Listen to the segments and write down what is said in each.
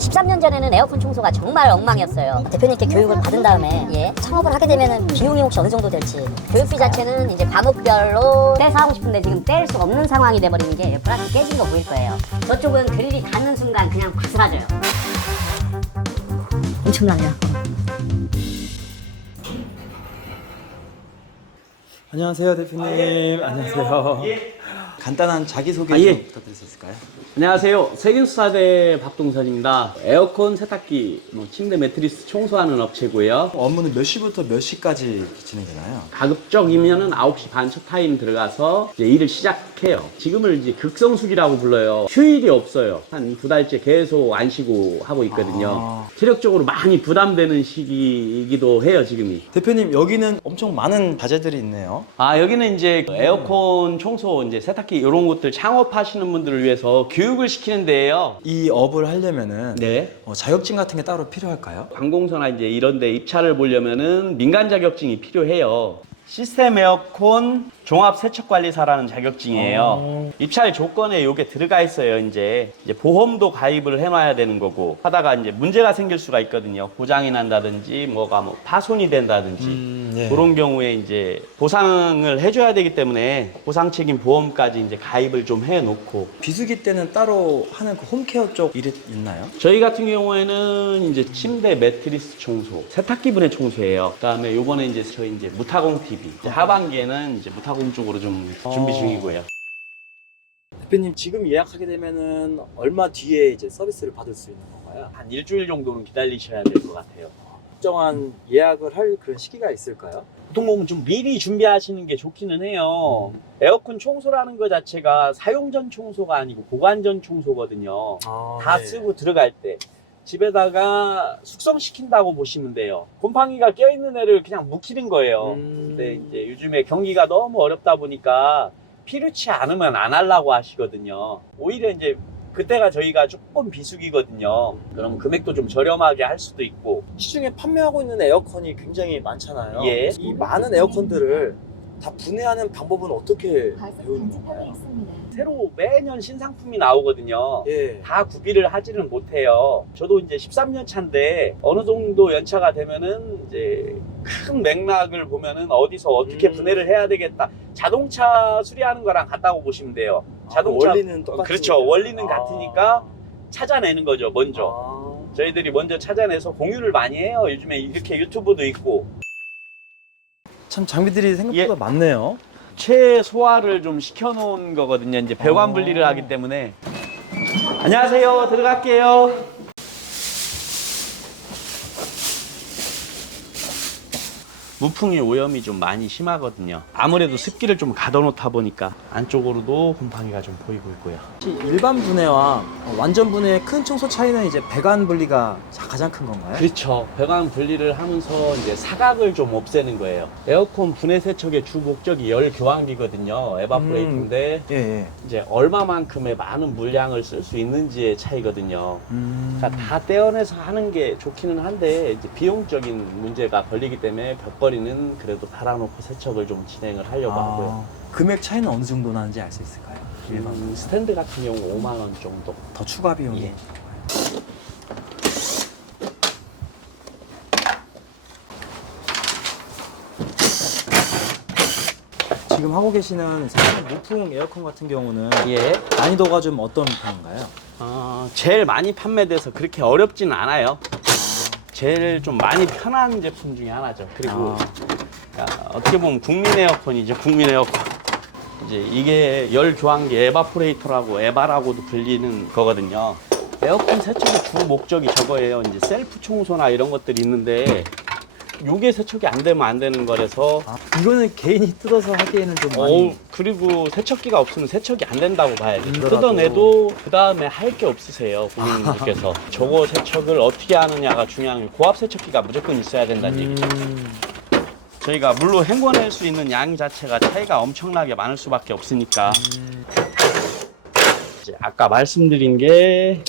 13년 전에는 에어컨 청소가 정말 엉망이었어요. 대표님께 교육을 받은 다음에 창업을 하게 되면 비용이 혹시 어느 정도 될지. 교육비 자체는 이제 과목별로 떼서 하고 싶은데 지금 뗄 수 없는 상황이 돼버리는 게 플라스틱 깨진 거 보일 거예요. 저쪽은 그릴이 닿는 순간 그냥 확 사라져요. 엄청나네요. 안녕하세요, 대표님. 안녕하세요. 간단한 자기소개 좀 부탁드릴 수 있을까요? 안녕하세요. 세균수사대 박동선입니다. 에어컨, 세탁기, 침대 매트리스 청소하는 업체고요. 업무는 몇 시부터 몇 시까지 진행되나요? 가급적이면은 9시 반 첫 타임 들어가서 이제 일을 시작해요. 지금을 이제 극성수기라고 불러요. 휴일이 없어요. 한 2달째 계속 안 쉬고 하고 있거든요. 체력적으로 많이 부담되는 시기이기도 해요, 지금이. 대표님, 여기는 엄청 많은 자재들이 있네요. 여기는 이제 에어컨 청소, 이제 세탁기 이런 것들 창업하시는 분들을 위해서 교육을 시키는 데예요. 이 업을 하려면은 네. 자격증 같은 게 따로 필요할까요? 관공서나 이제 이런 데 입찰을 보려면은 민간 자격증이 필요해요. 시스템 에어컨 종합 세척관리사라는 자격증이에요. 입찰 조건에 이게 들어가 있어요. 이제 보험도 가입을 해놔야 되는 거고 하다가 이제 문제가 생길 수가 있거든요. 고장이 난다든지 뭐가 파손이 된다든지 네. 그런 경우에 이제 보상을 해줘야 되기 때문에 보상 책임 보험까지 이제 가입을 좀 해놓고. 비수기 때는 따로 하는 그 홈케어 쪽 일이 있나요? 저희 같은 경우에는 이제 침대 매트리스 청소, 세탁기 분해 청소예요. 그다음에 요번에 이제 저희 이제 무타공 TV, 하반기에는 이제 무타공 쪽으로 좀 준비 중이고요. 대표님, 지금 예약하게 되면은 얼마 뒤에 이제 서비스를 받을 수 있는 건가요? 한 일주일 정도는 기다리셔야 될 것 같아요. 특정한 예약을 할 그런 시기가 있을까요? 보통 보면 좀 미리 준비하시는 게 좋기는 해요. 에어컨 청소라는 것 자체가 사용 전 청소가 아니고 보관 전 청소거든요. 다 네. 쓰고 들어갈 때 집에다가 숙성시킨다고 보시면 돼요. 곰팡이가 껴있는 애를 그냥 묵히는 거예요. 근데 이제 요즘에 경기가 너무 어렵다 보니까 필요치 않으면 안 하려고 하시거든요. 오히려 이제 그때가 저희가 조금 비수기거든요. 그럼 금액도 좀 저렴하게 할 수도 있고. 시중에 판매하고 있는 에어컨이 굉장히 많잖아요. 예. 이 많은 에어컨들을 다 분해하는 방법은 어떻게 배우는 건가요? 새로 매년 신상품이 나오거든요. 예. 다 구비를 하지는 못해요. 저도 이제 13년 차인데 어느 정도 연차가 되면은 이제 큰 맥락을 보면은 어디서 어떻게 분해를 해야 되겠다. 자동차 수리하는 거랑 같다고 보시면 돼요. 자동차 원리는 똑같으니까. 그렇죠. 원리는 같으니까 찾아내는 거죠. 먼저 저희들이 먼저 찾아내서 공유를 많이 해요. 요즘에 이렇게 유튜브도 있고. 참 장비들이 생각보다 많네요. 최소화를 좀 시켜놓은 거거든요. 이제 배관 분리를 하기 때문에. 안녕하세요. 들어갈게요. 무풍이 오염이 좀 많이 심하거든요. 아무래도 습기를 좀 가둬놓다 보니까 안쪽으로도 곰팡이가 좀 보이고 있고요. 일반 분해와 완전 분해의 큰 청소 차이는 이제 배관 분리가 가장 큰 건가요? 그렇죠. 배관 분리를 하면서 이제 사각을 좀 없애는 거예요. 에어컨 분해 세척의 주 목적이 열 교환기거든요. 에바포레이터인데 예. 이제 얼마만큼의 많은 물량을 쓸 수 있는지의 차이거든요. 그러니까 다 떼어내서 하는 게 좋기는 한데 이제 비용적인 문제가 걸리기 때문에 벽걸이는 그래도 달아놓고 세척을 좀 진행을 하려고 하고요. 금액 차이는 어느 정도 나는지 알 수 있을까요? 일반 스탠드 같은 경우 5만 원 정도. 더 추가 비용이. 예. 지금 하고 계시는 무풍 에어컨 같은 경우는 예. 난이도가 좀 어떤 편인가요? 제일 많이 판매돼서 그렇게 어렵지는 않아요. 제일 좀 많이 편한 제품 중에 하나죠. 그리고 어떻게 보면 국민 에어컨이죠. 국민 에어컨. 이제 이게 열 교환기 에바포레이터라고 에바라고도 불리는 거거든요. 에어컨 세척의 주 목적이 저거예요. 이제 셀프 청소나 이런 것들이 있는데 요게 세척이 안 되면 안 되는 거라서. 이거는 개인이 뜯어서 하기에는 좀 많이. 그리고 세척기가 없으면 세척이 안 된다고 봐야죠. 그러더라고. 뜯어내도 그 다음에 할 게 없으세요, 고객님들께서. 저거 세척을 어떻게 하느냐가 중요한 게 고압 세척기가 무조건 있어야 된다는 얘기죠. 저희가 물로 헹궈낼 수 있는 양 자체가 차이가 엄청나게 많을 수밖에 없으니까. 이제 아까 말씀드린 게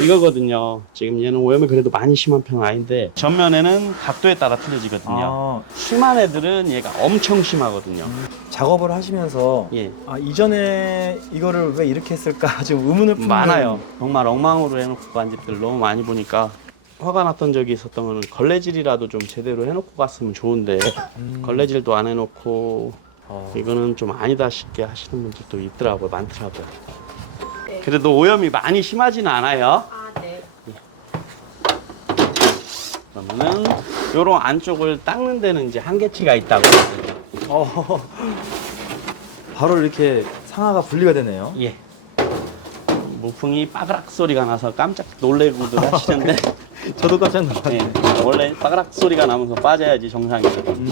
이거거든요. 지금 얘는 오염이 그래도 많이 심한 편은 아닌데 전면에는 각도에 따라 틀려지거든요. 아, 심한 애들은 얘가 엄청 심하거든요. 작업을 하시면서 예. 이전에 이거를 왜 이렇게 했을까 지금 의문을 품는 많아요. 정말 엉망으로 해놓고 간 집들 너무 많이 보니까 화가 났던 적이 있었던 거는 걸레질이라도 좀 제대로 해놓고 갔으면 좋은데 걸레질도 안 해놓고 이거는 좀 아니다 싶게 하시는 분들도 있더라고요. 많더라고요. 그래도 오염이 많이 심하지는 않아요. 네. 그러면은 요런 안쪽을 닦는 데는 이제 한계치가 있다고. 바로 이렇게 상하가 분리가 되네요. 예. 무풍이 빠그락 소리가 나서 깜짝 놀래고들 하시는데 저도 깜짝 놀랐어요. 예, 원래 빠그락 소리가 나면서 빠져야지 정상이거든요.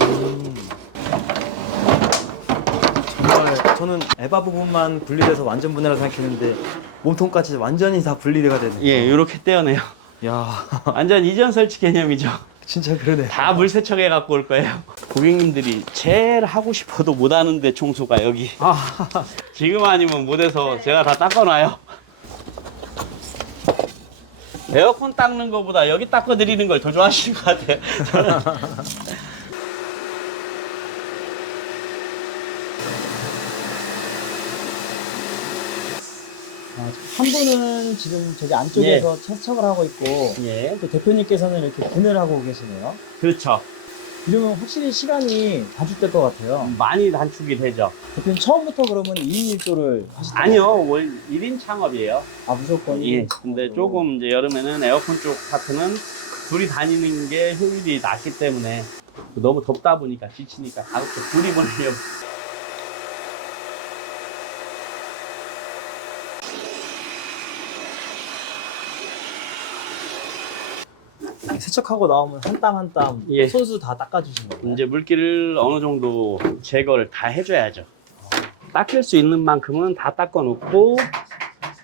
정말 저는 에바 부분만 분리돼서 완전 분해라 생각했는데 몸통까지 완전히 다 분리가 되네. 예, 이렇게 떼어내요. 야, 완전 이전 설치 개념이죠. 진짜 그러네. 다 물 세척해 갖고 올 거예요. 고객님들이 제일 하고 싶어도 못 하는데 청소가 여기. 지금 아니면 못해서 제가 다 닦아놔요. 에어컨 닦는 것보다 여기 닦아드리는 걸 더 좋아하시는 것 같아요. 한 분은 지금 저기 안쪽에서 세척을 하고 있고 예, 또 대표님께서는 이렇게 분해를 하고 계시네요. 그렇죠. 이러면 확실히 시간이 단축될 것 같아요. 많이 단축이 되죠. 대표님 처음부터 그러면 2인 1조를 하시나요? 아니요, 월 1인 창업이에요. 아 무조건 예. 근데 조금 이제 여름에는 에어컨 쪽 파트는 둘이 다니는 게 효율이 낮기 때문에 너무 덥다 보니까 지치니까 가볍게 둘이 보내려고. 세척하고 나오면 한 땀 한 땀 예. 손수 다 닦아주시는 거예요? 이제 물기를 어느 정도 제거를 다 해줘야죠. 닦일 수 있는 만큼은 다 닦아놓고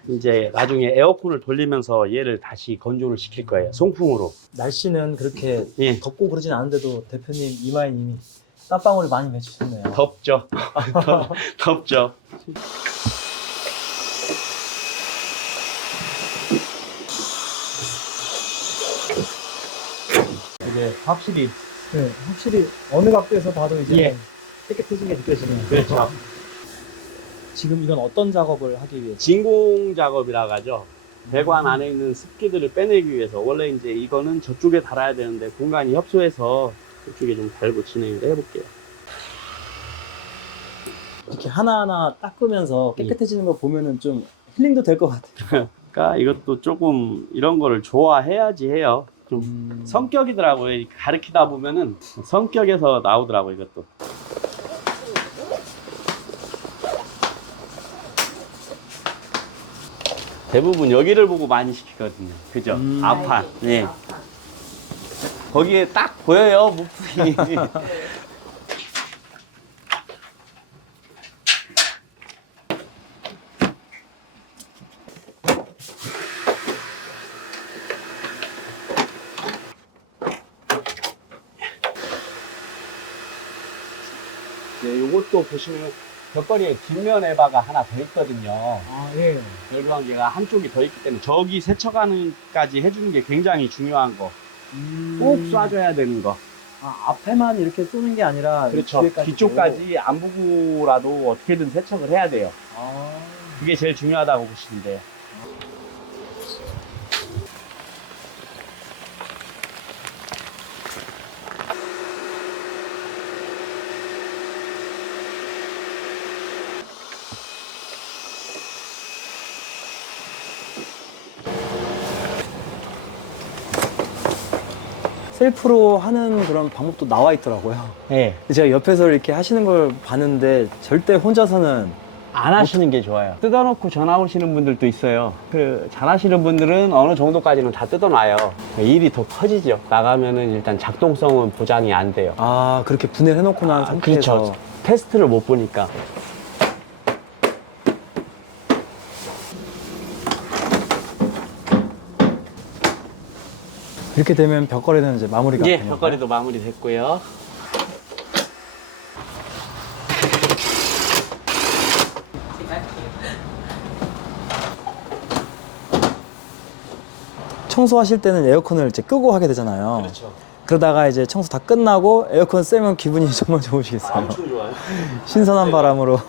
이제 나중에 에어컨을 돌리면서 얘를 다시 건조를 시킬 거예요. 송풍으로. 날씨는 그렇게 예. 덥고 그러진 않은데도 대표님 이마에 이미 땀방울이 많이 맺히셨네요. 덥죠. 덥죠. 이제 확실히 네, 확실히 어느 각도에서 봐도 이제 예. 깨끗해진 게 느껴지네요. 그렇죠. 지금 이건 어떤 작업을 하기 위해서? 진공 작업이라고 하죠. 배관 안에 있는 습기들을 빼내기 위해서 원래 이제 이거는 저쪽에 달아야 되는데 공간이 협소해서 이쪽에 좀 달고 진행을 해볼게요. 이렇게 하나하나 닦으면서 깨끗해지는 거 보면은 좀 힐링도 될 것 같아요. 그러니까 이것도 조금 이런 거를 좋아해야지 해요. 좀 성격이더라고요. 가르치다 보면은 성격에서 나오더라고요, 이것도. 대부분 여기를 보고 많이 시키거든요. 그죠? 앞판. 네. 거기에 딱 보여요, 무풍이. 네, 요것도 보시면 벽걸이에 뒷면 에바가 하나 더 있거든요. 아, 예. 열광계가 한쪽이 더 있기 때문에 저기 세척하는까지 해주는 게 굉장히 중요한 거. 꼭 쏴줘야 되는 거. 아, 앞에만 이렇게 쏘는 게 아니라 그렇죠. 뒤에까지도. 뒤쪽까지 안 보고라도 어떻게든 세척을 해야 돼요. 아, 그게 제일 중요하다고 보시면 돼요. 셀프로 하는 그런 방법도 나와 있더라고요. 네. 제가 옆에서 이렇게 하시는 걸 봤는데 절대 혼자서는 안 하시는 게 좋아요. 뜯어놓고 전화 오시는 분들도 있어요. 잘하시는 분들은 어느 정도까지는 다 뜯어놔요. 일이 더 커지죠. 나가면은 일단 작동성은 보장이 안 돼요. 그렇게 분해를 해놓고 난 상태에서 그렇죠. 테스트를 못 보니까. 이렇게 되면 벽걸이는 이제 마무리가 예, 되는 벽걸이도 마무리됐고요. 청소하실 때는 에어컨을 이제 끄고 하게 되잖아요. 그렇죠. 그러다가 이제 청소 다 끝나고 에어컨 쐬면 기분이 정말 좋으시겠어요. 엄청 좋아요. 신선한 바람으로.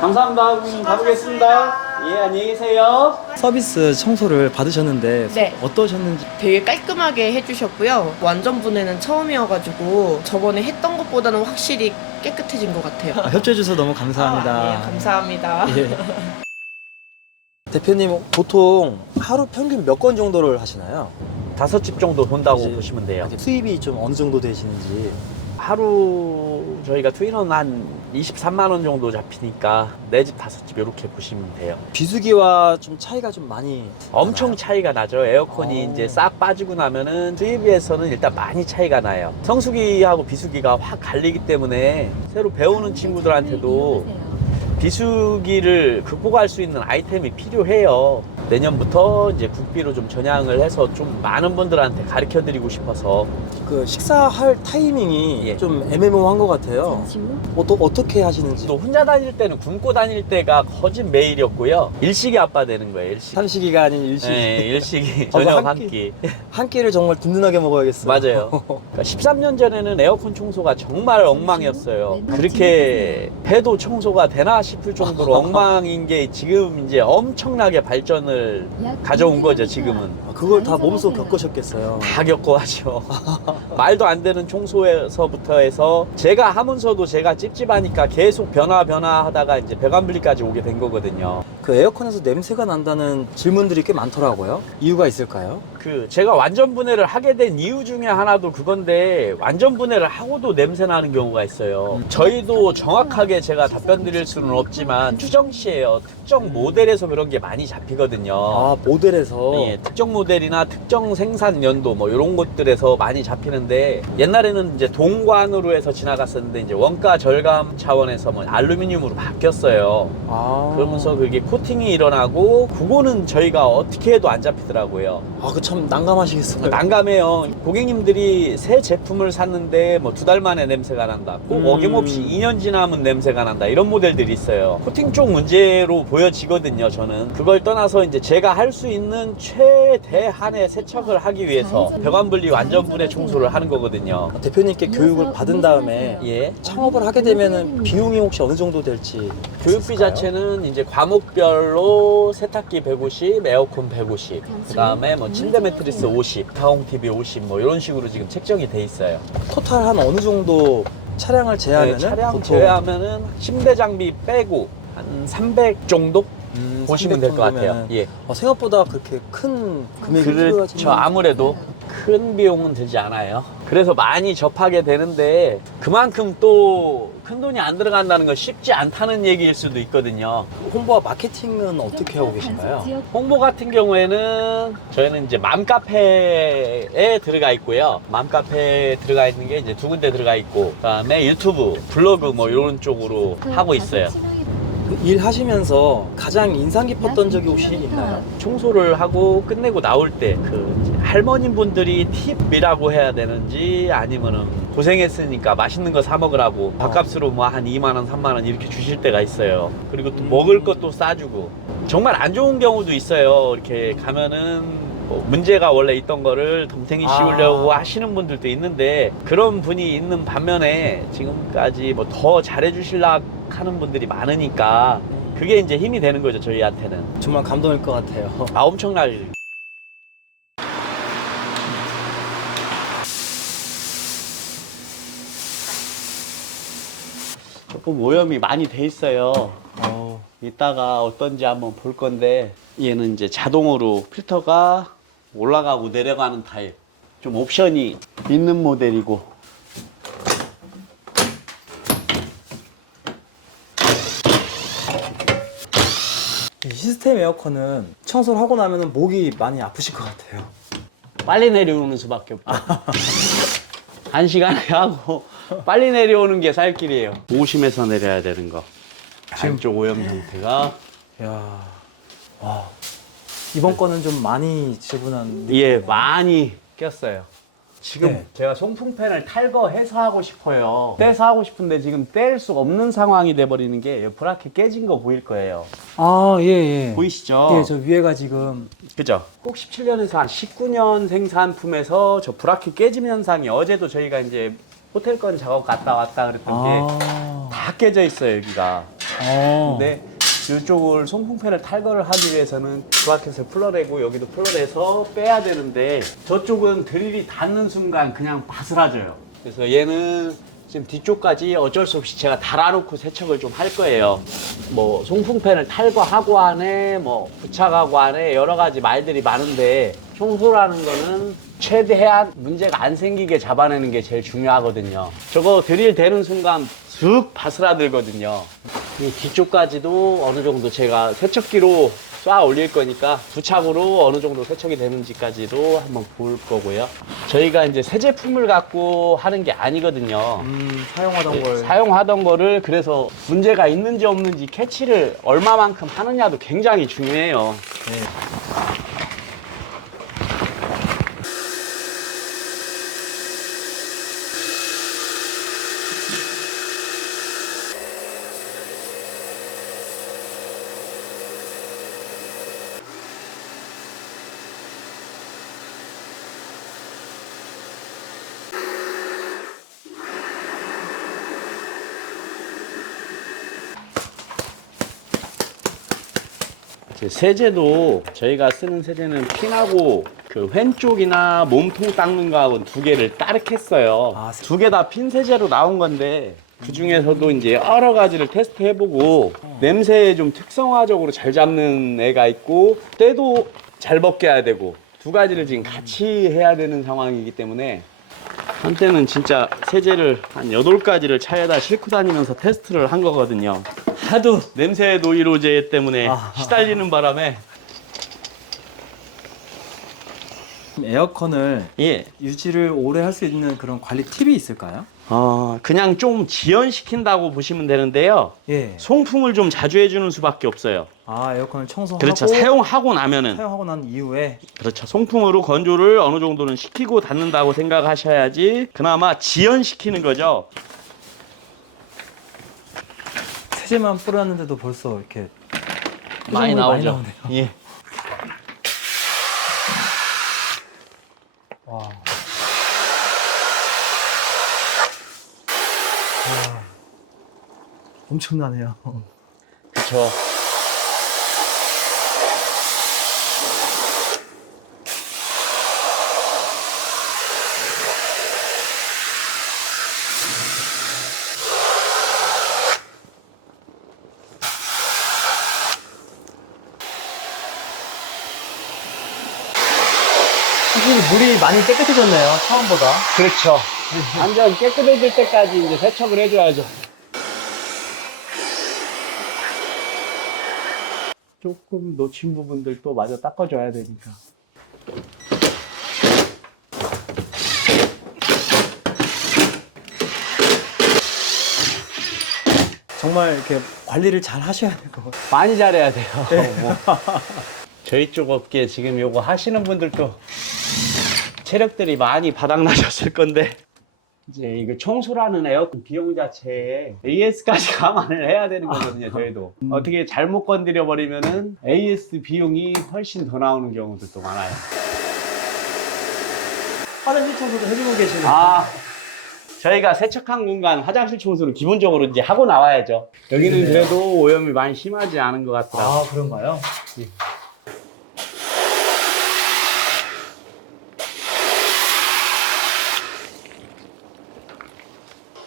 감사합니다. 고객님 가보겠습니다. 예, 안녕히 계세요. 서비스 청소를 받으셨는데 네. 어떠셨는지. 되게 깔끔하게 해주셨고요. 완전 분해는 처음이어가지고 저번에 했던 것보다는 확실히 깨끗해진 것 같아요. 협조해 주셔서 너무 감사합니다. 예, 감사합니다. 예. 대표님 보통 하루 평균 몇 건 정도를 하시나요? 5집 정도 돈다고 이제 보시면 돼요. 수입이 좀 어느 정도 되시는지. 하루 저희가 투인원 한 23만 원 정도 잡히니까 4집 5집 이렇게 보시면 돼요. 비수기와 좀 차이가 좀 많이 엄청 나나요? 차이가 나죠. 에어컨이 오. 이제 싹 빠지고 나면은 수입에서는 일단 많이 차이가 나요. 성수기하고 비수기가 확 갈리기 때문에 새로 배우는 친구들한테도 비수기를 극복할 수 있는 아이템이 필요해요. 내년부터 이제 국비로 좀 전향을 해서 좀 많은 분들한테 가르쳐 드리고 싶어서. 그 식사할 타이밍이 예. 좀 애매모호한 것 같아요. 어떻게 하시는지. 또 혼자 다닐 때는 굶고 다닐 때가 거진 매일이었고요. 일식이 아빠 되는 거예요, 일식. 삼식이가 아닌 일식. 네, 일식이 어, 저녁 한 한 끼. 끼. 한 끼를 정말 든든하게 먹어야겠어요. 맞아요. 그러니까 13년 전에는 에어컨 청소가 정말 엉망이었어요. 그렇게 해도 청소가 되나 싶을 정도로 엉망인 게 지금 이제 엄청나게 발전을 가져온 거죠, 지금은. 그걸 다 몸소 겪으셨겠어요. 다 겪어하죠. 말도 안 되는 청소에서부터 해서 제가 하면서도 제가 찝찝하니까 계속 변화하다가 이제 배관분리까지 오게 된 거거든요. 그 에어컨에서 냄새가 난다는 질문들이 꽤 많더라고요. 이유가 있을까요? 그 제가 완전 분해를 하게 된 이유 중에 하나도 그건데 완전 분해를 하고도 냄새 나는 경우가 있어요. 저희도 정확하게 제가 답변 드릴 수는 없지만 추정치예요. 특정 모델에서 그런 게 많이 잡히거든요. 아, 모델에서. 예, 특정 모델이나 특정 생산 연도 뭐 이런 것들에서 많이 잡히는데 옛날에는 이제 동관으로 해서 지나갔었는데 이제 원가 절감 차원에서 뭐 알루미늄으로 바뀌었어요. 아. 그러면서 그게 코팅이 일어나고 그거는 저희가 어떻게 해도 안 잡히더라고요. 아, 그 참 난감하시겠어요. 난감해요. 고객님들이 새 제품을 샀는데 뭐 2달 만에 냄새가 난다. 꼭 어김없이 2년 지나면 냄새가 난다. 이런 모델들이 있어요. 코팅 쪽 문제로 보여지거든요, 저는. 그걸 떠나서 이제 제가 할 수 있는 최대한의 세척을 하기 위해서 배관분리 완전 분해 청소를 하는 거거든요. 대표님께 교육을 받은 다음에 예. 창업을 하게 되면은 비용이 혹시 어느 정도 될지. 교육비 있을까요? 자체는 이제 과목별로 세탁기 150, 에어컨 150, 그 다음에 뭐 침대 매트리스 50, 타공 TV 50, 뭐 이런 식으로 지금 책정이 돼 있어요. 토탈 한 어느 정도 차량을 제외하면은 네, 차량 보통 제외하면은 침대 장비 빼고 한 300 정도 보시면 될 것 300 같아요. 정도면은 예. 생각보다 그렇게 큰 금액이 그렇죠. 필요하지는 아무래도 큰 비용은 들지 않아요. 그래서 많이 접하게 되는데 그만큼 또 큰 돈이 안 들어간다는 건 쉽지 않다는 얘기일 수도 있거든요. 홍보와 마케팅은 어떻게 하고 계신가요? 홍보 같은 경우에는 저희는 이제 맘카페에 들어가 있고요. 맘카페에 들어가 있는 게 이제 2군데 들어가 있고, 그다음에 유튜브, 블로그 뭐 이런 쪽으로 하고 있어요. 일 하시면서 가장 인상 깊었던 적이 혹시 있나요? 청소를 하고 끝내고 나올 때 그 할머님분들이 팁이라고 해야 되는지 아니면은 고생했으니까 맛있는 거 사 먹으라고 밥값으로 뭐 한 2만 원, 3만 원 이렇게 주실 때가 있어요. 그리고 또 먹을 것도 싸주고 정말 안 좋은 경우도 있어요. 이렇게 가면은 뭐 문제가 원래 있던 거를 덤탱이 씌우려고 하시는 분들도 있는데 그런 분이 있는 반면에 지금까지 뭐 더 잘해주실라 하는 분들이 많으니까 그게 이제 힘이 되는 거죠, 저희한테는. 정말 감동일 것 같아요. 아, 엄청나게. 조금 오염이 많이 돼 있어요. 이따가 어떤지 한번 볼 건데 얘는 이제 자동으로 필터가 올라가고 내려가는 타입. 좀 옵션이 있는 모델이고. 이 시스템 에어컨은 청소를 하고 나면은 목이 많이 아프실 것 같아요. 빨리 내려오는 수밖에 없죠. 1시간에 하고 빨리 내려오는 게 살길이에요. 오심해서 내려야 되는 거. 안쪽 오염 상태가. 이야, 이번 거는 좀 많이 지저분한. 예, 많이 꼈어요. 지금 네. 제가 송풍팬을 탈거해서 하고 싶어요. 떼서 하고 싶은데 지금 뗄 수 없는 상황이 돼버리는 게 브라켓 깨진 거 보일 거예요. 아, 예, 예. 보이시죠? 예, 저 위에가 지금. 그죠? 꼭 17년에서 한 19년 생산품에서 저 브라켓 깨짐 현상이 어제도 저희가 이제 호텔권 작업 갔다 왔다 그랬던 게 다 깨져 있어요, 여기가. 근데 이쪽을 송풍팬을 탈거를 하기 위해서는 브라켓을 풀러내고 여기도 풀러내서 빼야 되는데 저쪽은 드릴이 닿는 순간 그냥 바스라져요. 그래서 얘는 지금 뒤쪽까지 어쩔 수 없이 제가 달아놓고 세척을 좀 할 거예요. 뭐 송풍팬을 탈거하고 안에 뭐 부착하고 안에 여러 가지 말들이 많은데 청소라는 거는 최대한 문제가 안 생기게 잡아내는 게 제일 중요하거든요. 저거 드릴 대는 순간 쑥 바스라들거든요. 이 뒤쪽까지도 어느 정도 제가 세척기로 쏴 올릴 거니까 부착으로 어느 정도 세척이 되는지까지도 한번 볼 거고요. 저희가 이제 새 제품을 갖고 하는 게 아니거든요. 사용하던 걸. 사용하던 거를 그래서 문제가 있는지 없는지 캐치를 얼마만큼 하느냐도 굉장히 중요해요. 세제도 저희가 쓰는 세제는 핀하고 그 팬 쪽이나 몸통 닦는 거하고 두 개를 따르겠어요. 아, 두 개 다 핀 세제로 나온 건데 그 중에서도 이제 여러 가지를 테스트 해보고 냄새에 좀 특성화적으로 잘 잡는 애가 있고 때도 잘 벗겨야 되고 두 가지를 지금 같이 해야 되는 상황이기 때문에 한때는 진짜 세제를 한 8가지를 차에다 싣고 다니면서 테스트를 한 거거든요. 하도 냄새 노이로제 때문에 시달리는 바람에. 에어컨을 예. 유지를 오래 할 수 있는 그런 관리 팁이 있을까요? 그냥 좀 지연시킨다고 보시면 되는데요. 예. 송풍을 좀 자주 해주는 수밖에 없어요. 아, 에어컨을 청소하고 그렇죠. 사용하고 나면은. 사용하고 난 이후에 그렇죠. 송풍으로 건조를 어느 정도는 시키고 닫는다고 생각하셔야지 그나마 지연시키는 거죠. 세제만 뿌렸는데도 벌써 이렇게 많이 표정물이 나오죠. 나오네요. 예. 와. 엄청나네요. 그렇죠. 확실히 물이 많이 깨끗해졌네요. 처음보다. 그렇죠. 완전 깨끗해질 때까지 이제 세척을 해줘야죠. 조금 놓친 부분들도 마저 닦아줘야 되니까. 정말 이렇게 관리를 잘 하셔야 될 것 같아요. 많이 잘해야 돼요. 뭐. 저희 쪽 업계 지금 요거 하시는 분들도 체력들이 많이 바닥나셨을 건데 이제 이거 청소라는 에어컨 비용 자체에 AS까지 감안을 해야 되는 거거든요. 저희도 어떻게 잘못 건드려 버리면은 AS 비용이 훨씬 더 나오는 경우들도 많아요. 화장실 청소도 해주고 계시는. 저희가 세척한 공간 화장실 청소를 기본적으로 이제 하고 나와야죠. 여기는 네네. 그래도 오염이 많이 심하지 않은 것 같더라고요. 그런가요?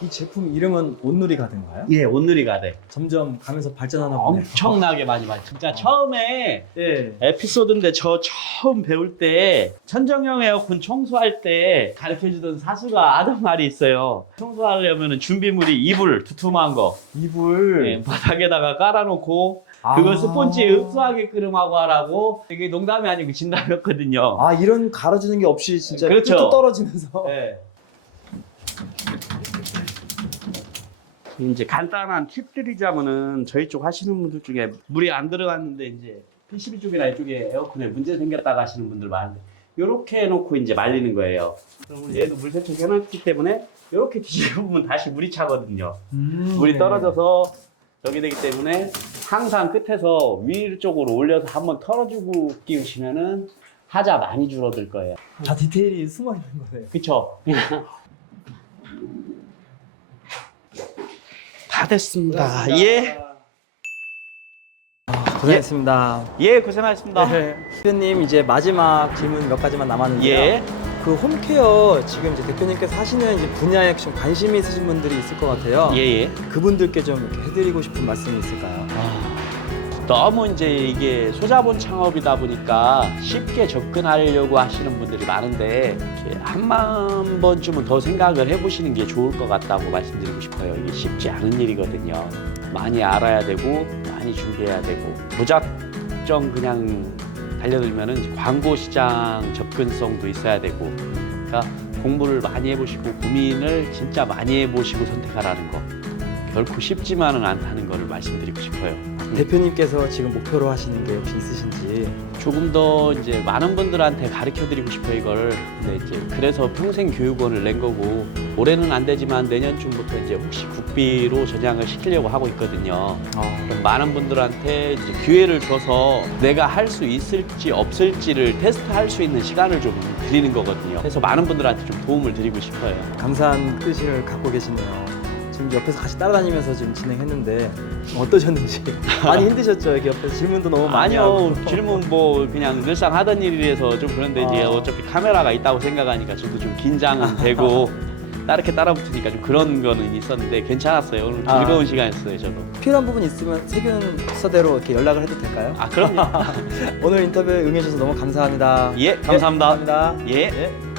이 제품 이름은 온누리 가든가요? 예, 온누리 가득. 점점 가면서 발전하나 보네요. 엄청나게 많이 봤죠. 진짜 처음에 예. 에피소드인데 저 처음 배울 때 천정형 에어컨 청소할 때 가르쳐주던 사수가 하던 말이 있어요. 청소하려면 준비물이 이불 두툼한 거 이불. 예, 바닥에다가 깔아놓고 그걸 스펀지에 흡수하게끔 하고 하라고. 이게 농담이 아니고 진담이었거든요. 이런 갈아주는 게 없이 진짜 그렇죠. 뚝뚝 떨어지면서. 예. 이제 간단한 팁들이자면은 저희 쪽 하시는 분들 중에 물이 안 들어갔는데 이제 PCB 쪽이나 이쪽에 에어컨에 문제 생겼다고 하시는 분들 많은데 이렇게 해놓고 이제 말리는 거예요. 그러면 얘도 물 세척 해놨기 때문에 이렇게 뒤집으면 다시 물이 차거든요. 물이 떨어져서 저기 되기 때문에 항상 끝에서 위쪽으로 올려서 한번 털어주고 끼우시면은 하자 많이 줄어들 거예요. 다 디테일이 숨어 있는 거네요. 그쵸? 다 됐습니다. 예. 고생했습니다. 예, 고생하셨습니다. 네. 대표님 이제 마지막 질문 몇 가지만 남았는데요. 예. 그 홈케어 지금 이제 대표님께서 하시는 이제 분야에 좀 관심이 있으신 분들이 있을 것 같아요. 예, 예. 그분들께 좀 이렇게 해드리고 싶은 말씀이 있을까요? 너무 이제 이게 소자본 창업이다 보니까 쉽게 접근하려고 하시는 분들이 많은데 이렇게 한 번쯤은 더 생각을 해보시는 게 좋을 것 같다고 말씀드리고 싶어요. 이게 쉽지 않은 일이거든요. 많이 알아야 되고 많이 준비해야 되고 무작정 그냥 달려들면은 광고 시장 접근성도 있어야 되고 그러니까 공부를 많이 해보시고 고민을 진짜 많이 해보시고 선택하라는 거 결코 쉽지만은 않다는 거를 말씀드리고 싶어요. 대표님께서 지금 목표로 하시는 게 혹시 있으신지? 조금 더 이제 많은 분들한테 가르쳐 드리고 싶어요, 이걸. 근데 이제 그래서 평생 교육원을 낸 거고 올해는 안 되지만 내년쯤부터 이제 혹시 국비로 전향을 시키려고 하고 있거든요. 그럼 많은 분들한테 이제 기회를 줘서 내가 할 수 있을지 없을지를 테스트할 수 있는 시간을 좀 드리는 거거든요. 그래서 많은 분들한테 좀 도움을 드리고 싶어요. 감사한 뜻을 갖고 계시네요. 지금 옆에서 같이 따라다니면서 지금 진행했는데 어떠셨는지 많이 힘드셨죠? 여기 옆에서 질문도 너무 많이 아니요, 하고. 질문 뭐 그냥 늘상 하던 일이라서 좀 그런데 이제 어차피 카메라가 있다고 생각하니까 저도 좀 긴장은 되고 이렇게 따라붙으니까 좀 그런 거는 있었는데 괜찮았어요. 오늘 즐거운 시간이었어요, 저도. 필요한 부분 있으면 세균서대로 이렇게 연락을 해도 될까요? 아, 그럼요. 오늘 인터뷰에 응해주셔서 너무 감사합니다. 예, 감사합니다. 감사합니다. 예. 예.